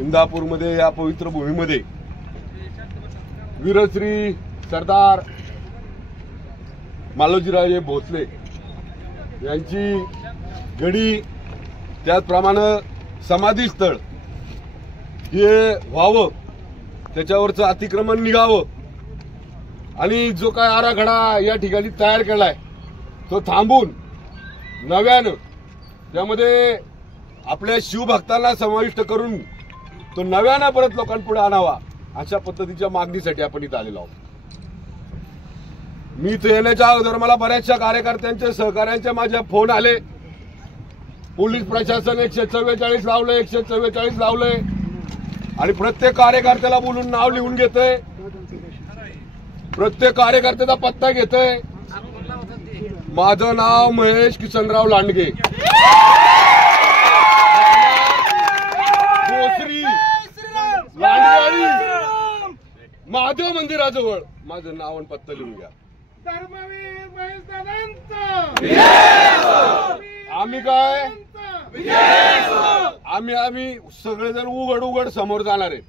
इंदापूरमध्ये या पवित्र भूमीमध्ये वीरश्री सरदार मालोजीराजे भोसले यांची गडी, त्याचप्रमाणे समाधी स्थळ हे व्हावं, त्याच्यावरचं अतिक्रमण निघावं आणि जो काय आराखडा या ठिकाणी तयार केलाय तो थांबून नव्यानं त्यामध्ये आपल्या शिवभक्तांना समाविष्ट करून तो नव्यानं परत लोकांपुढे आणावा, अशा पद्धतीच्या मागणीसाठी आपण इथं आलेलो आहोत. मी इथे येण्याच्या अगोदर मला बऱ्याचशा कार्यकर्त्यांचे, सहकाऱ्यांचे माझे फोन आले. पोलीस प्रशासन 144 लावलंय, 144 लावलंय आणि प्रत्येक कार्यकर्त्याला बोलून नाव लिहून घेतोय, प्रत्येक कार्यकर्त्याचा पत्ता घेतोय. माझं नाव महेश किसनराव लांडगे, भोसरी लांडगे महादेव मंदिराजवळ माझं नाव आणि पत्ता लिहून घ्या. आम्ही काय आम्ही सगळेजण उघड समोर जाणार आहे.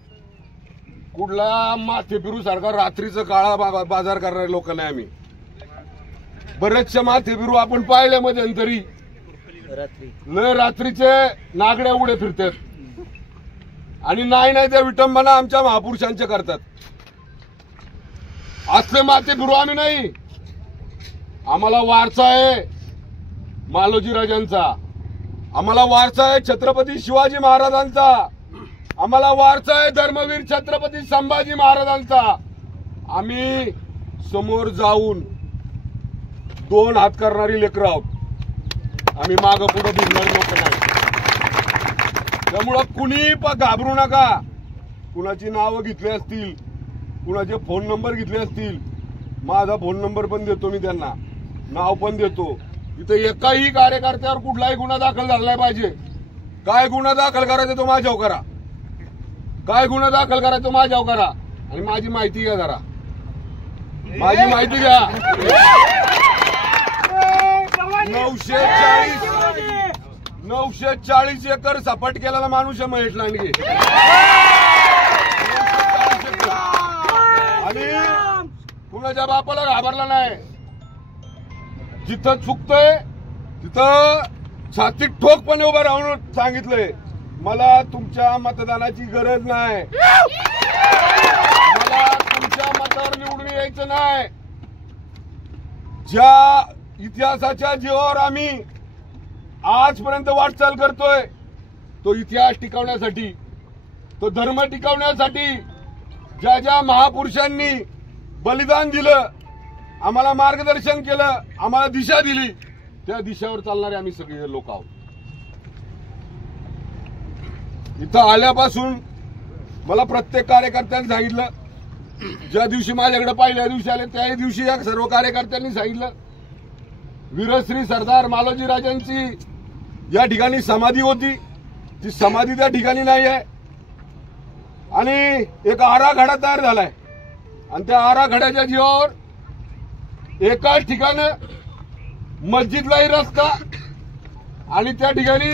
कुठला माथे फिरू सारखा रात्रीचं काळा बाजार करणारे लोक नाही आम्ही. बरेचसे माथे फिरू आपण पाहिले मध्यंतरी रात्रीचे नागड्या उडे फिरतात आणि नाही त्या विटंबना आमच्या महापुरुषांच्या करतात. असले माथे फिरू आम्ही नाही. आम्हाला वारसा आहे मालोजीराजांचा, आम्हाला वारसा आहे छत्रपती शिवाजी महाराजांचा, आम्हाला वारसा आहे धर्मवीर छत्रपती संभाजी महाराजांचा. आम्ही समोर जाऊन 2 हात करणारी लेकरं आहोत. आम्ही मागं पुढे भिडणारी लोक नाही. त्यामुळं कुणी घाबरू नका. कुणाची नावं घेतली असतील, कुणाचे फोन नंबर घेतले असतील, माझा फोन नंबर पण देतो मी त्यांना, नाव पण देतो. इथे एकाही कार्यकर्त्यावर कुठलाही गुन्हा दाखल झाला नाही पाहिजे. काय गुन्हा दाखल करायचा तो माझ्यावर करा, काय गुन्हा दाखल करायचा तो माझ्यावर करा. आणि माझी माहिती घ्या, जरा माझी माहिती घ्या. 940 एकर सपाट केलेला माणूस आहे महेश लांडगे. आणि कुणाच्या बापाला घाबरला नाही. जिथं चुकतोय तिथं छातीत ठोकपणे उभं राहून सांगितलंय, मला तुमच्या मतदानाची गरज नाही, मला तुमच्या मतावर निवडून यायचं नाही. ज्या इतिहासाच्या जीवावर आम्ही आजपर्यंत वाटचाल करतोय तो इतिहास टिकवण्यासाठी, तो धर्म टिकवण्यासाठी, ज्या ज्या महापुरुषांनी बलिदान दिलं, आम्हाला मार्गदर्शन केलं, आम्हाला दिशा दिली, त्या दिशेवर चालणारे आम्ही सगळे लोक आहोत. इथं आल्यापासून मला प्रत्येक कार्यकर्त्यांनी सांगितलं, ज्या दिवशी माझ्याकडे पहिल्या दिवशी आले त्या दिवशी या सर्व कार्यकर्त्यांनी सांगितलं, वीरश्री सरदार मालोजीराजांची या ठिकाणी समाधी होती, ती समाधी त्या ठिकाणी नाही आहे आणि एक आराखडा तयार झालाय आणि त्या आराखड्याच्या जीवावर एकाच ठिकाणी मस्जिदलाही रस्ता आणि त्या ठिकाणी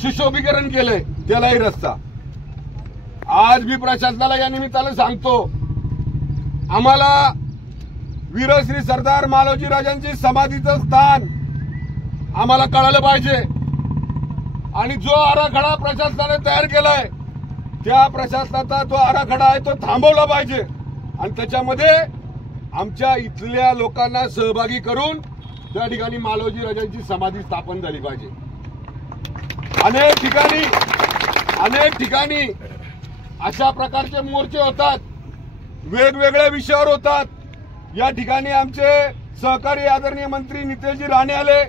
सुशोभीकरण केलंय त्यालाही रस्ता. आज मी प्रशासनाला या निमित्तानं सांगतो, आम्हाला वीरश्री सरदार मालोजीराजांची समाधीचं स्थान आम्हाला कळालं पाहिजे आणि जो आराखडा प्रशासनाने तयार केलाय त्या प्रशासनाचा तो आराखडा आहे तो थांबवला पाहिजे आणि त्याच्यामध्ये आमच्या इथल्या लोकांना सहभागी करून त्या ठिकाणी मालोजीराजांची समाधी स्थापन झाली पाहिजे. अनेक ठिकाणी अशा प्रकारचे मोर्चे होतात, वेगवेगळ्या विषयावर होतात. या ठिकाणी आमचे सहकारी आदरणीय मंत्री नितेशजी राणे आले,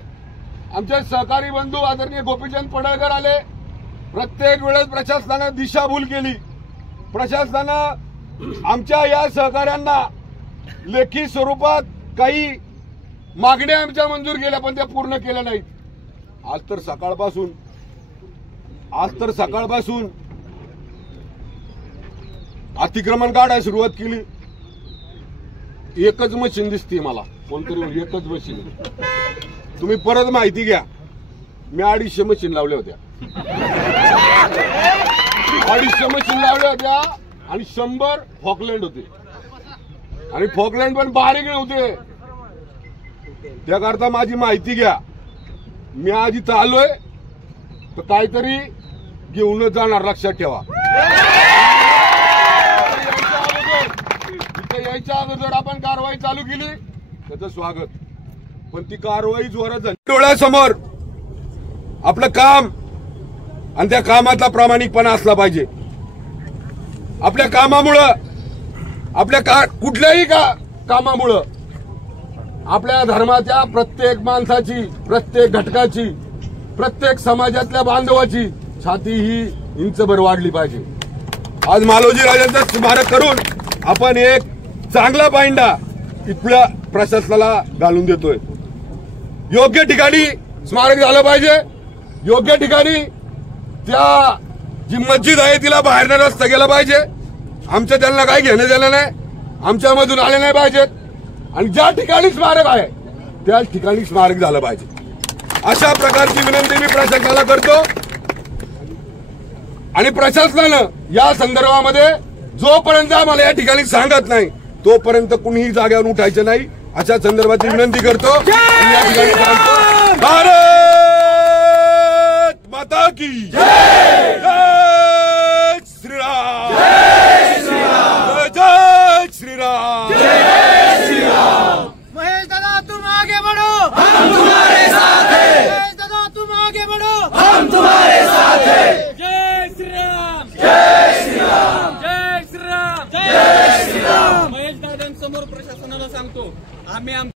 आमचे सहकारी बंधू आदरणीय गोपीचंद पडळकर आले. प्रत्येक वेळेस प्रशासनानं दिशाभूल केली. प्रशासनानं आमच्या या सहकाऱ्यांना लेखी स्वरूपात काही मागण्या आमच्या मंजूर केल्या पण त्या पूर्ण केल्या नाहीत. आज तर सकाळपासून अतिक्रमण काढायला सुरुवात केली. एकच मशीन दिसते मला, कोणतरी एकच मशीन. तुम्ही परत माहिती घ्या, मी 250 मशीन लावल्या होत्या. 250 मशीन लावल्या होत्या आणि 100 फॉकलँड होते आणि फॉकलँड पण बारीक नव्हते. त्याकरता माझी माहिती घ्या. मी आज इथं आलोय तर काहीतरी घेऊनच जाणार, लक्षात ठेवा. यायच्या अगोदर आपण कारवाई चालू केली त्याचं स्वागत, पण ती कारवाई जोरात झाली. डोळ्यासमोर आपलं काम आणि त्या कामातला प्रामाणिकपणा असला पाहिजे. आपल्या कामामुळं कुठल्याही कामामुळं आपल्या धर्माच्या प्रत्येक माणसाची, प्रत्येक घटकाची, प्रत्येक समाजातल्या बांधवाची छाती ही इंचभर वाढली पाहिजे. आज मालोजी राजांचं स्मारक करून आपण एक चांगला बाइंडा इथल्या प्रशासनाला घालून देतोय. योग्य ठिकाणी स्मारक झालं पाहिजे. योग्य ठिकाणी त्या जी मस्जिद आहे तिला बाहेरनं रस्ता गेला पाहिजे. आमचं त्यांना काही घेणं देणं नाही, आमच्यामधून आले नाही पाहिजेत. आणि ज्या ठिकाणी स्मारक आहे त्या ठिकाणी स्मारक झालं पाहिजे. अशा प्रकारची विनंती मी प्रशासनाला करतो. आणि प्रशासनानं या संदर्भामध्ये जोपर्यंत आम्हाला या ठिकाणी सांगत नाही तोपर्यंत कुणीही जागेवर उठायचं नाही, अशा संदर्भाची विनंती करतो. या ठिकाणी सांगतो, भारत माता की जय, जय श्रीराम, जय श्रीराम, जय श्रीराम, जय श्रीराम. महेश दादा तुम आगे बढ़ो, हम तुम्हारे साथ हैं. महेश दादा तुम आगे बढ़ो, हम तुम्हारे साथ हैं. जय श्रीराम, जय श्रीराम, जय श्रीराम, जय श्रीराम. महेश दादांसमोर प्रशासनाला सांगतो आम्ही